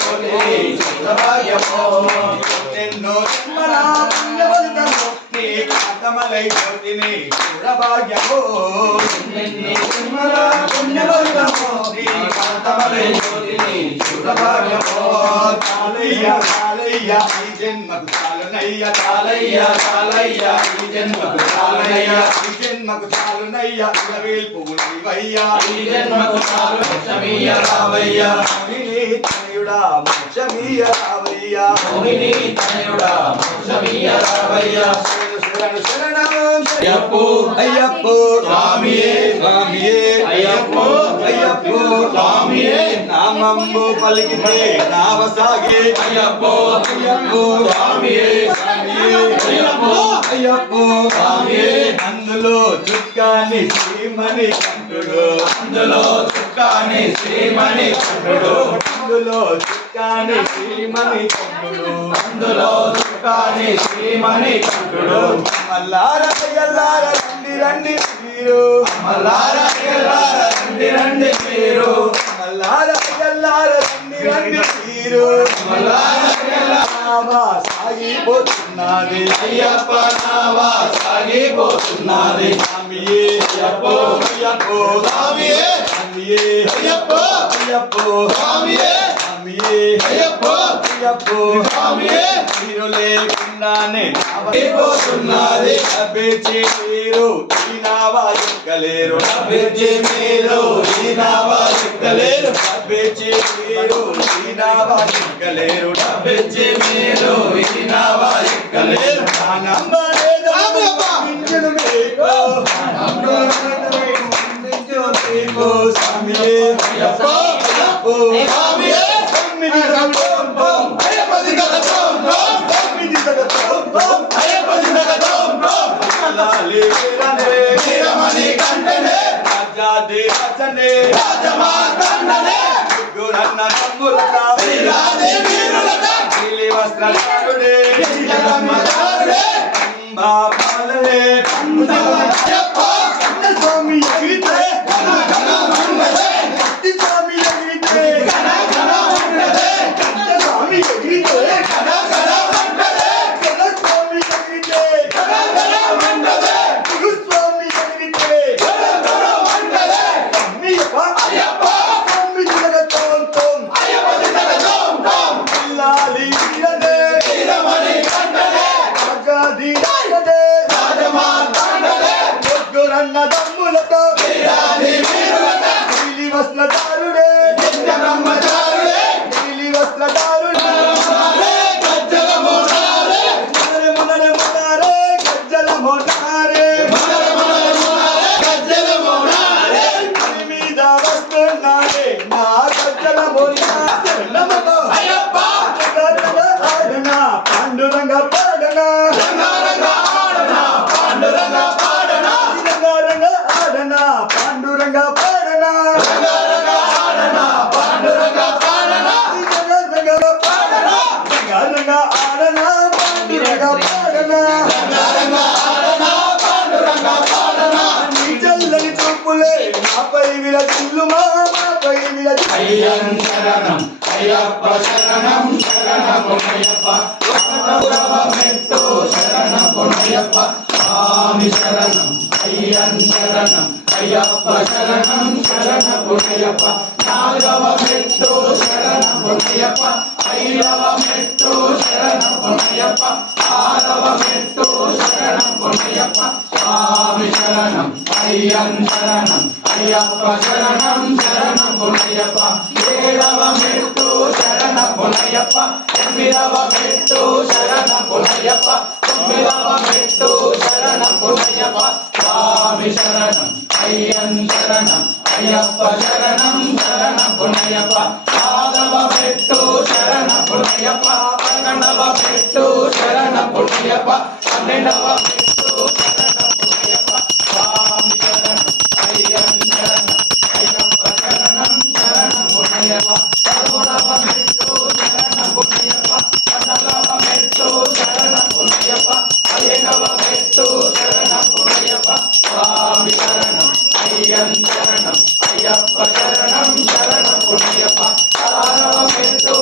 జ్యోతిని శుభభాగ్యమో ఎన్నో జన్మల పుణ్యఫలితము నీ కాంతమలై జ్యోతిని శుభభాగ్యమో ఎన్నెన్నో జన్మల పుణ్యఫలితము నీ కాంతమలై జ్యోతిని శుభభాగ్యమో చాలయ్య చాలయ్య ఈ జన్మకు చాలునయ్య చాలయ్య చాలయ్య ఈ జన్మకు చాలునయ్య ఈ జన్మకు చాలునయ్య ఇలవేల్పు నీవయ్యా ఈ జన్మకు చాలు మోక్షమీయ రావయ్య మోహిని తనయుడా మోక్షమీయ రావయ్య మోహిని తనయుడా మోక్షమీయ రావయ్య శరణు శరణం అయ్యప్పో అయ్యప్పో స్వామియే స్వామియే అయ్యప్పో అయ్యప్పో స్వామియే నామము పలికితే నావసాగే అయ్యప్పో అయ్యప్పో స్వామియే స్వామియే అయ్యప్పో అయ్యప్పో స్వామియే అందులో చుక్కాని శ్రీమణి కంఠుడు అందులో చుక్కాని శ్రీమణి కంఠుడు అందులో చుక్కాని శ్రీమణి కంఠుడు అందులో చుక్కాని శ్రీమణి కంఠుడు మల్లార ఎల్లార రండి రండి వీరు మల్లార ఎల్లార రండి రండి వీరు మల్లార ఎల్లార రండి రండి వీరు మల్లార నావా సాగిపోతున్నది అయ్యప్ప నావా సాగిపోతున్నది స్వామియే అయ్యప్పో అయ్యప్పో స్వామియే స్వామియే అయ్యప్పో అయ్యప్పో స్వామియే స్వామియే అయ్యప్పో అయ్యప్పో స్వామియే మీరు లేకుండానే అయిపోతున్నది అబ్బేచి మీరు ఈ నావా ఎక్కలేరు అబ్బేచి మీరు ఈ నావా ఎక్కలేరు అబ్బేచి మీరు ఈ నావా ఎక్కలేరు అబ్బేచి మీరు ఈ నావా ఎక్కలేరు నానమ్మలేదో మించును మీకు మించును మీకు స్వామియే అయ్యప్పో అయ్యప్పో స్వామియే సమ్మిది దగటం బం అయ్యప్పది దగటం బం సమ్మిది దగటం బం అయ్యప్పది దగటం బం లాలి వీరనే వీరమణి కంఠనే రాజాది రాజనే రాజమార్తండనే గురన్న తమ్ములట వీరాది వీరులట నీలి వస్త్రధారుడే జగన్మదారుడే అంబా పాలనే అయ్యప్ప కన్న స్వామి ఎగిరితే ఘన ఘన మండలే కత్తి స్వామి ఎగిరితే ఘన ఘన మండలే కన్న స్వామి ఎగిరితే ఘన ఘన మండలే కన్న స్వామి ఎగిరితే ఘన ఘన మండలే గురు స్వామి ఎగిరితే ఘన ఘన మండలే అయ్యప్ప అయ్యప్ప స్వామి జగతం తం అయ్యప్ప జగతం తం లాలి వీరనే వీరమణి కంఠనే రాజాది రాజనే రాజమార్తాండనే గురన్న దమ్ములతో వీరాది వీరులట నీలి వస్త్రధారుడే నిత్య బ్రహ్మచారుడే నీలి వస్త్రధారుడే గజ్జల మోనారే మనరే మనరే మోనారే గజ్జల మోనారే మనరే మనరే మోనారే గజ్జల మోనారే నీ మీద వస్తున్నాడే నా గజ్జల మోనారే నమో అయ్యప్ప రంగ ఆడనా పాండురంగ పాడనా రంగ ఆడనా పాండురంగ పాడనా రంగ ఆడనా పాండురంగ పాడనా రంగ ఆడనా పాండురంగ పాడనా రంగ పాడనా రంగ ఆడనా పాండురంగ పాడనా రంగ ఆడనా పాండురంగ పాడనా నీ చల్లని చూపులే నాపై విరజిల్లుమా మాపై విరజిల్లు అయ్యన్ శరణం అయ్యప్ప శరణం శరణమయ్యప్ప మెట్టు శరణమయ్యప్ప స్వామి శరణం అయ్యన్ శరణం అయ్యప్ప శరణం శరణమయ్యప్ప నాగవ మెట్టు శరణమయ్యప్ప ఐదవ మెట్టు శరణమయ్యప్ప ఆరవ మెట్టు శరణమయ్యప్ప స్వామి శరణం అయ్యన్ శరణం అయ్యప్ప శరణం శరణమయ్యప్ప ఏడవ మెట్టు శరణమయ్యప్ప ఎనిమిదవ మెట్టు శరణమయ్యప్ప తొమ్మిదవ మెట్టు శరణమయ్యప్ప స్వామి శరణం అయ్యన్ శరణం అయ్యప్ప శరణం శరణమయ్యప్ప ఆదవ మెట్టు శరణమయ్యప్ప పదకొండవ మెట్టు శరణమయ్యప్ప పన్నెండవ మెట్టు శరణమయ్యప్ప స్వామి శరణం అయ్యన్ శరణం అయ్యప్ప శరణం శరణమయ్యప్ప పదమూడవ మెట్టు శరణమయ్యప్ప పద్నాలుగవ మెట్టు శరణమయ్యప్ప పదిహేడవ మెట్టు శరణమయ్యప్ప స్వామి శరణం అయ్యన్ శరణం అయ్యప్ప శరణం శరణమయ్యప్ప 16వ మెట్టు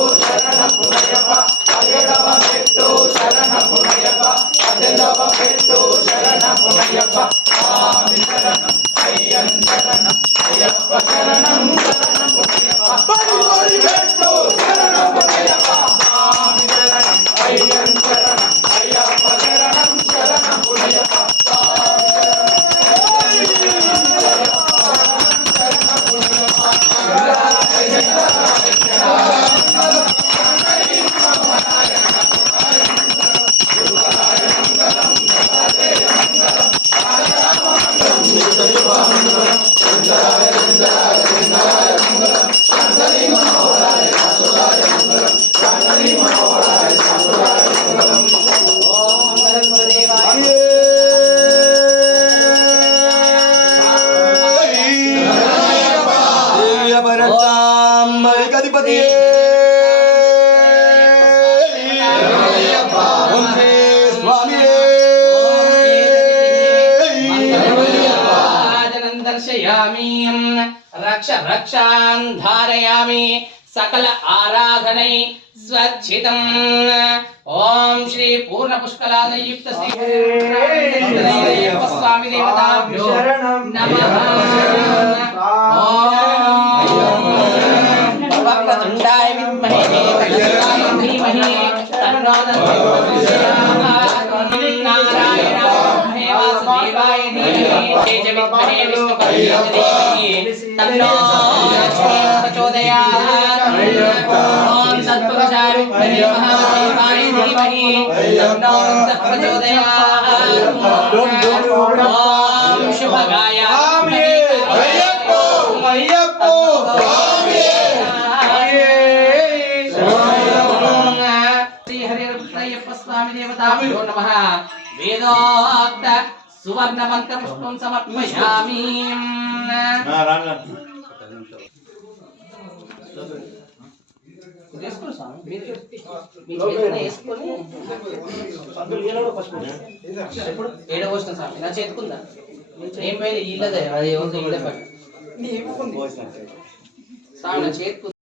रक्ष रक्षान् धारयामि सकल आराधनै स्वच्छितम् ओम श्री पूर्ण पुष्कलादय युक्त श्री स्वामी देवताभ्यो नमः ओम वक्रतुण्डाय विद्महे वक्रतुण्डाय धीमहि तन्नो नारायणाय वासुदेवाय धीमहि तेज विद्महे विष्णुपत्न्याय धीमहि तन्नो लक्ष्मी प्रचोदयात् ओम सत्पुरुषाय विद्महे महादेवाय धीमहि तन्नो रुद्रः प्रचोदयात् ओम शुभगाय अय्यप्पो स्वामी श्री हरिरुद्रय्यप्प स्वामी देवताभ्यो नमः वेदोक्त सुवर्ण मंत्र पुष्पं समर्पयामि ఏడో వచ్చిన స్వామి నా చేతుకుందా ఏం పోయింది ఇల్లదే అది స్వామి నా చేతుకు